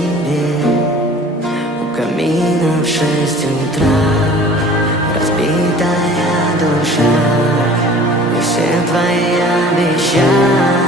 тебе у камина в 6 утра. Разбитая душа, и все твои обещания